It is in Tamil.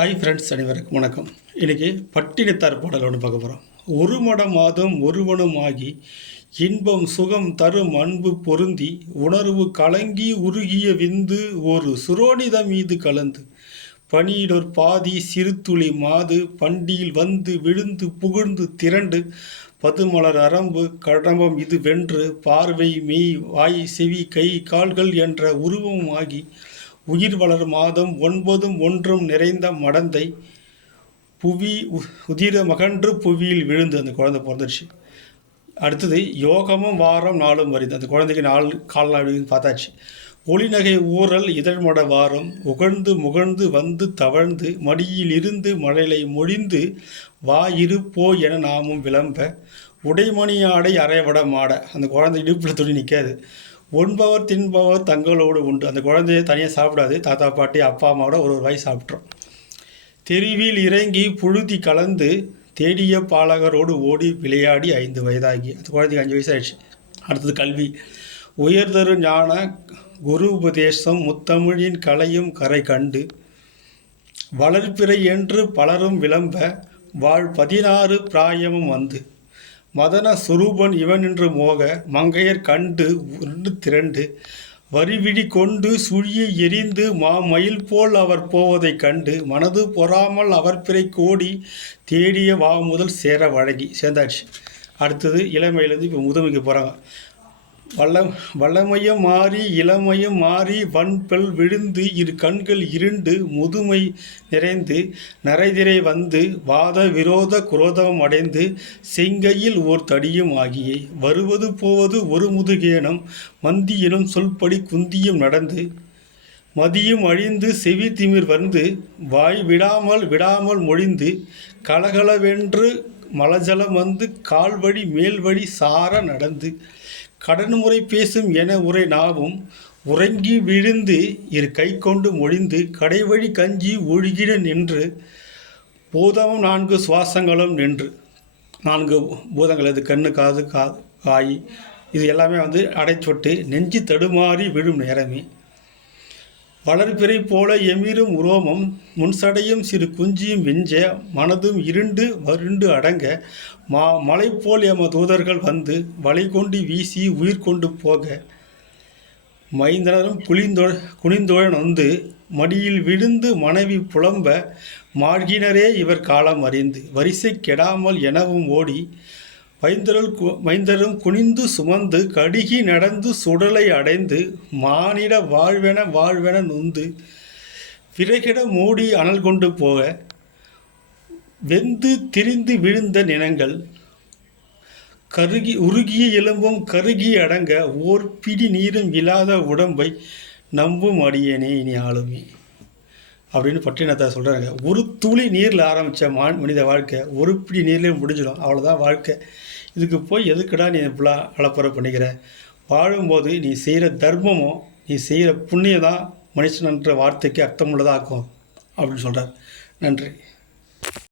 ஹாய் ஃப்ரெண்ட்ஸ், அனைவருக்கும் வணக்கம். இன்றைக்கி பட்டினத்தார் பாடல் ஒன்று பார்க்க போகிறோம். ஒரு மட மாதம் ஒருவனும் ஆகி இன்பம் சுகம் தரும் அன்பு பொருந்தி உணர்வு கலங்கி உருகிய விந்து ஒரு சுரோனித மீது கலந்து பனியிடொரு பாதி சிறுதுளி மாது பண்டியில் வந்து விழுந்து புகழ்ந்து திரண்டு பதுமலர் அரம்பு கடம்பம் இது வென்று பார்வை மெய் வாய் செவி கை கால்கள் என்ற உருவமும் ஆகி உயிர் வளர் மாதம் 9 ஒன்றும் நிறைந்த மடந்தை புவி உதிர மகன்று புவியில் விழுந்து அந்த குழந்தை பிறந்துருச்சு. அடுத்தது யோகமும் வாரம் நாளும் வருது. அந்த குழந்தைக்கு 4 கால்நாடுன்னு பார்த்தாச்சு. ஒளிநகை ஊரல் இதழ்மட வாரம் உகழ்ந்து முகழ்ந்து வந்து தவழ்ந்து மடியில் இருந்து மழலை மொழிந்து வா இருப்போ என நாமும் விளம்ப உடைமணி ஆடை அரைவட மாட. அந்த குழந்தை இடுப்பில் துணி நிற்காது. உண்பவர் தின்பவர் தங்களோடு உண்டு. அந்த குழந்தைய தனியாக சாப்பிடாது. தாத்தா பாட்டி அப்பா அம்மாவோட ஒரு வாய் சாப்பிட்றோம். தெருவில் இறங்கி புழுதி கலந்து தேடிய பாலகரோடு ஓடி விளையாடி 5 வயதாகி. அந்த குழந்தைக்கு 5 வயசு ஆயிடுச்சு. அடுத்தது கல்வி. உயர்தரு ஞான குரு உபதேசம் முத்தமிழின் கலையும் கரை கண்டு வளர்ப்பிறை என்று பலரும் விளம்ப வாழ் 16 பிராயமும் வந்து மதன சுரூபன் இவன் என்று மோக மங்கையர் கண்டு உருண்டு திரண்டு வரிவிழி கொண்டு சுழியை எரிந்து மயில் போல் அவர் போவதைக் கண்டு மனது பொறாமல் அவர் பிறை கோடி தேடிய வா முதல் சேர வழங்கி சேர்ந்தாச்சு. அடுத்தது இளமையிலேருந்து இப்போ முதுமைக்கு போகிறாங்க. வல்லமையும் மாறி இளமையும் மாறி வன்பெல் விழுந்து இரு கண்கள் இருண்டு முதுமை நிறைந்து நரைதிரை வந்து வாத விரோத குரோதம் அடைந்து செங்கையில் ஓர் தடியும் ஆகியே வருவது போவது ஒரு முதுகேனம் மந்தியினும் சொல்படி குந்தியும் நடந்து மதியும் அழிந்து செவி திமிர் வந்து வாய் விடாமல் மொழிந்து கலகலவென்று மலஜலம் வந்து கால்வழி மேல்வழி சார நடந்து கடன்முறை பேசும் என உரை நாவும் உறங்கி விழுந்து இரு கை கொண்டு மொழிந்து கடைவழி கஞ்சி ஒழுகிட நின்று பூதமும் 4 சுவாசங்களும் நின்று 4 பூதங்கள் இது கண்ணு காது காய் இது எல்லாமே அடைச்சுட்டு நெஞ்சு தடுமாறி விழும் நேரமே வளர்பிறை போல எமிரும் உரோமம் முன்சடையும் சிறு குஞ்சியும் விஞ்ச மனதும் வருண்டு அடங்க மலை போல் எம தூதர்கள் வந்து வலை கொண்டு வீசி உயிர் கொண்டு போக மைந்தனரும் குனிந்தோழன் வந்து மடியில் விழுந்து மனைவி புலம்ப மாழ்கினரே இவர் காலம் அறிந்து வரிசை கெடாமல் எனவும் ஓடி மைந்தரும் குனிந்து சுமந்து கடுகி நடந்து சுடலை அடைந்து மானிட வாழ்வென நொந்து விறகிட மூடி அனல் கொண்டு போக வெந்து திரிந்து விழுந்த நினங்கள் உருகிய எலும்பும் கருகி அடங்க ஓர் பிடி நீரும் இல்லாத உடம்பை நம்பும் அடியேனே இனி ஆளுமே அப்படின்னு பட்டினத்தார் சொல்கிறாங்க. ஒரு துளி நீரில் ஆரம்பித்த மனித வாழ்க்கை ஒரு பிடி நீர்லேயே முடிஞ்சிடும். அவ்வளோதான் வாழ்க்கை. இதுக்கு போய் எதுக்குடா நீ இப்படிலாம் அலப்பறை பண்ணிக்கிற? வாழும்போது நீ செய்கிற தர்மமோ நீ செய்கிற புண்ணியம் தான் மனுஷனன்ற வார்த்தைக்கு அர்த்தமுள்ளதாக்கும் அப்படின்னு சொல்கிறார். நன்றி.